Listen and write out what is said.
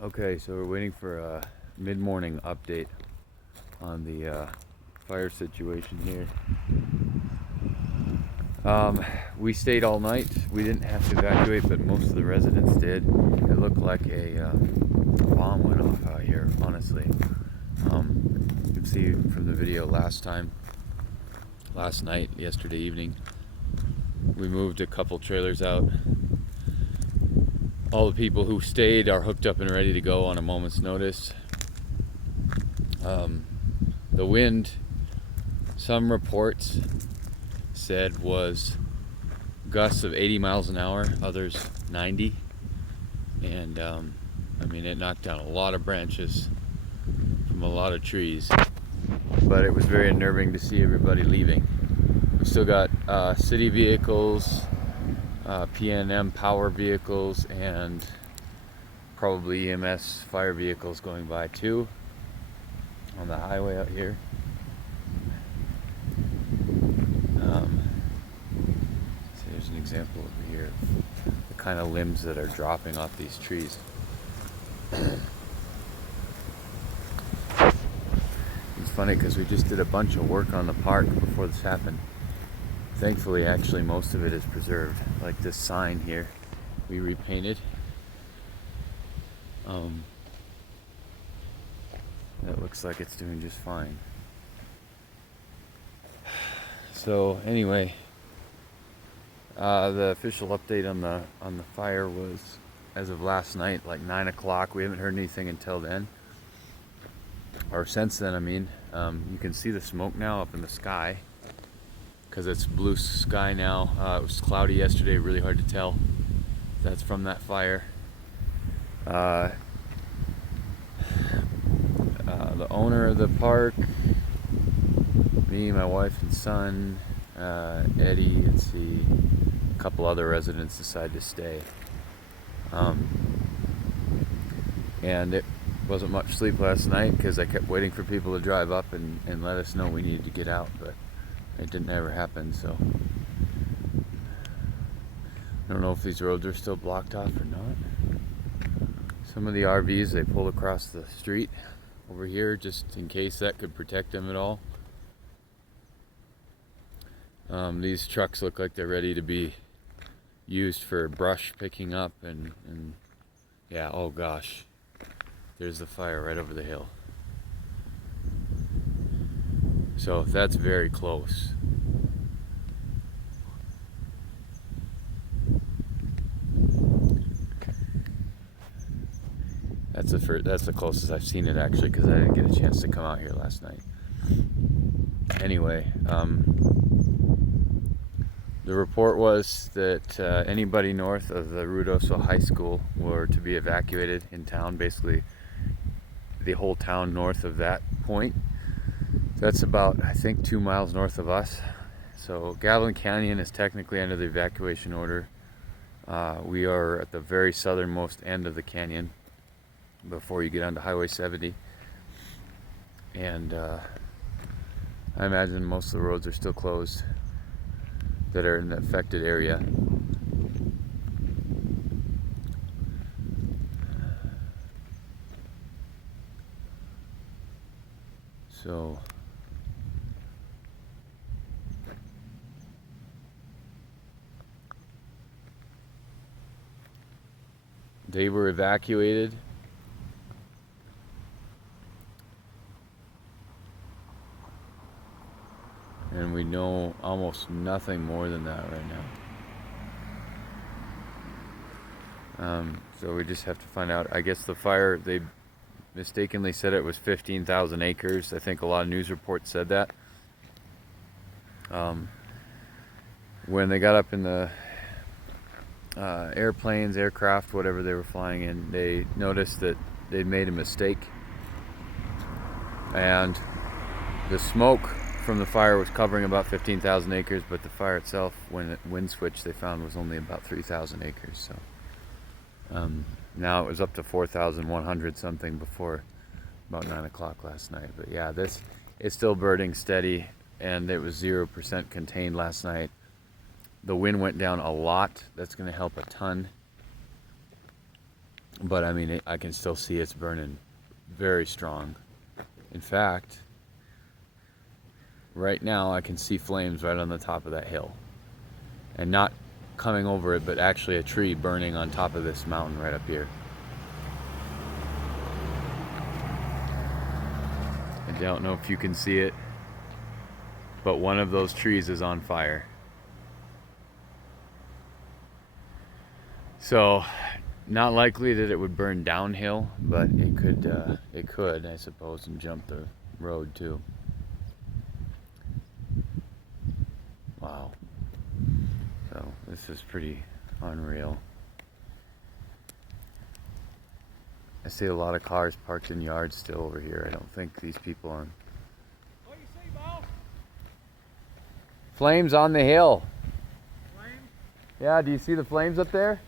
Okay, so we're waiting for a mid-morning update on the fire situation here. We stayed all night. We didn't have to evacuate, but most of the residents did. It looked like a bomb went off out here, honestly. You can see from the video last night, yesterday evening, we moved a couple trailers out. All the people who stayed are hooked up and ready to go on a moment's notice. The wind, some reports said, was gusts of 80 miles an hour, others 90. And I mean, it knocked down a lot of branches from a lot of trees. But it was very unnerving to see everybody leaving. We still got city vehicles, PNM power vehicles, and probably EMS fire vehicles going by too on the highway out here. So here's an example over here of the kind of limbs that are dropping off these trees. It's funny because we just did a bunch of work on the park before this happened. Thankfully, actually, most of it is preserved. Like this sign here, we repainted. That looks like it's doing just fine. So anyway, the official update on the fire was, as of last night, like 9 o'clock. We haven't heard anything until then, or since then. I mean, you can see the smoke now up in the sky because it's blue sky now. It was cloudy yesterday, really hard to tell. That's from that fire. The owner of the park, me, my wife and son, Eddie, let's see, a couple other residents decided to stay. And it wasn't much sleep last night because I kept waiting for people to drive up and let us know we needed to get out, but it didn't ever happen. So I don't know if these roads are still blocked off or not. Some of the RVs, they pulled across the street over here just in case that could protect them at all. These trucks look like they're ready to be used for brush picking up and yeah, oh gosh, there's the fire right over the hill. So that's very close. That's the closest I've seen it, actually, because I didn't get a chance to come out here last night. Anyway, the report was that anybody north of the Ruidoso High School were to be evacuated in town, basically the whole town north of that point. That's about, I think, 2 miles north of us. So Gavilan Canyon is technically under the evacuation order. We are at the very southernmost end of the canyon before you get onto Highway 70. And I imagine most of the roads are still closed that are in the affected area. So they were evacuated. And we know almost nothing more than that right now. So we just have to find out. I guess the fire, they mistakenly said it was 15,000 acres. I think a lot of news reports said that. When they got up in the airplanes, aircraft, whatever they were flying in, they noticed that they'd made a mistake. And the smoke from the fire was covering about 15,000 acres, but the fire itself, when it wind switched, they found was only about 3,000 acres. So now it was up to 4,100 something before about 9 o'clock last night. But yeah, it's still burning steady, and it was 0% contained last night. The wind went down a lot. That's going to help a ton. But I mean, I can still see it's burning very strong. In fact, right now I can see flames right on the top of that hill. And not coming over it, but actually a tree burning on top of this mountain right up here. I don't know if you can see it, but one of those trees is on fire. So, not likely that it would burn downhill, but it could, I suppose, and jump the road too. Wow. So, this is pretty unreal. I see a lot of cars parked in yards still over here. I don't think these people are. What do you see, Bo? Flames on the hill. Flames? Yeah, do you see the flames up there?